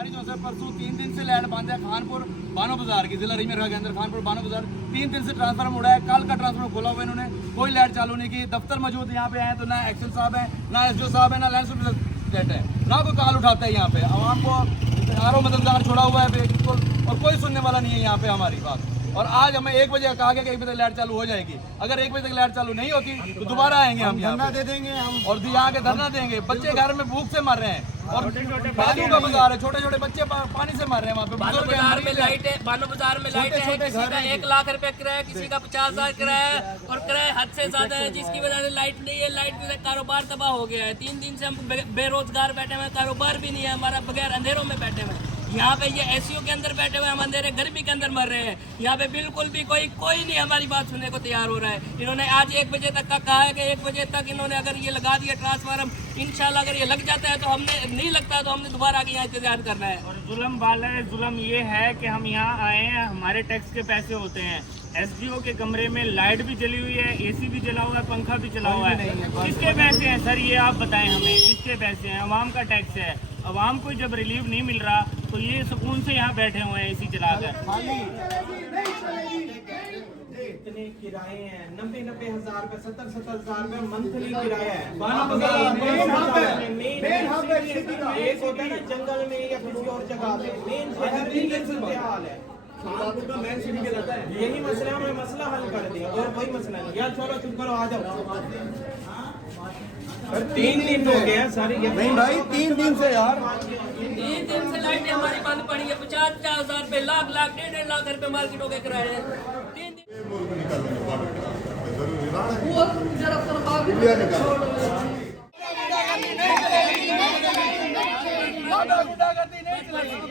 हमारी जो है परसों 3 दिन से लाइट बंद है खानपुर बानो बाजार की, जिला रीमेर के अंदर खानपुर बानो बाजार 3 दिन से ट्रांसफार्मर उड़ा है। कल का ट्रांसफार्मर खोला हुआ इन्होंने, कोई लाइट चालू नहीं की। दफ्तर मौजूद यहाँ पे आए तो ना एक्शन साहब है, ना एसडीओ साहब है, ना लैंड सुपरडेंट है, ना कोई कॉल उठाता है। यहाँ पे आवाम को आरो मददगार छोड़ा हुआ है बिल्कुल, और कोई सुनने वाला नहीं है यहाँ पे हमारी बात। और आज हमें 1 बजे कहा गया कि 1 बजे तक लाइट चालू हो जाएगी। अगर 1 बजे तक लाइट चालू नहीं होती तो दोबारा आएंगे हम यहाँ दे देंगे हम, और यहाँ के धरना देंगे। बच्चे घर में भूख से मर रहे हैं और बाजू का बाजार है, छोटे छोटे बच्चे पानी से मर रहे हैं वहाँ पे। बानो बाजार में लाइट है, बानो बाजार में लाइट है, किसी का 1 लाख रुपए किराया, किसी का 50,000 किराया, और किराया हद से ज्यादा है, जिसकी वजह से लाइट नहीं है। लाइट में कारोबार तबाह हो गया है। 3 दिन से हम बेरोजगार बैठे हुए हैं, कारोबार भी नहीं है हमारा, बगैर अंधेरों में बैठे हुए हैं। यहाँ पे ये एसीओ के अंदर बैठे हुए हम अंधेरे गर्मी के अंदर मर रहे हैं। यहाँ पे बिल्कुल भी कोई नहीं हमारी बात सुनने को तैयार हो रहा है। इन्होंने आज 1 बजे तक का कहा है कि 1 बजे तक इन्होंने अगर ये लगा दिया ट्रांसफार्मर, इंशाल्लाह अगर ये लग जाता है तो हमने नहीं लगता तो हमने दोबारा आगे यहाँ इंतजार करना है। और जुल्म वाला है, जुल्म ये है कि हम यहाँ आए हैं, हमारे टैक्स के पैसे होते हैं। एसडीओ के कमरे में लाइट भी जली हुई है, एसी भी चला हुआ है, पंखा भी चला हुआ है। किसके पैसे हैं सर, ये आप बताएं हमें, किसके पैसे हैं? अवाम का टैक्स है। अवाम को जब रिलीफ नहीं मिल रहा तो ये सुकून से यहाँ बैठे हुए हैं एसी चलाकर। इतने किराए हैं, 90 हज़ार रुपए, 70 हज़ार रुपए मंथली किराया है। एक होता है ना जंगल में या किसी और जगह पे, मेन शहर में हाल है। खानपुर का मेन सिटी के रहता है, यही मसला में मसला हल कर दिया और कोई मसला नहीं। यार छोड़ो, चुप करो, आ जाओ। 3 दिन हो गए हैं सारी, नहीं भाई 3 दिन से यार 3 दिन से लाइटें हमारी बंद पड़ी है। 50,000 रुपए, लाख 1.5 लाख रुपए मार्केटों के किराए हैं। 3 दिन गुंडागर्दी नहीं चलेगी।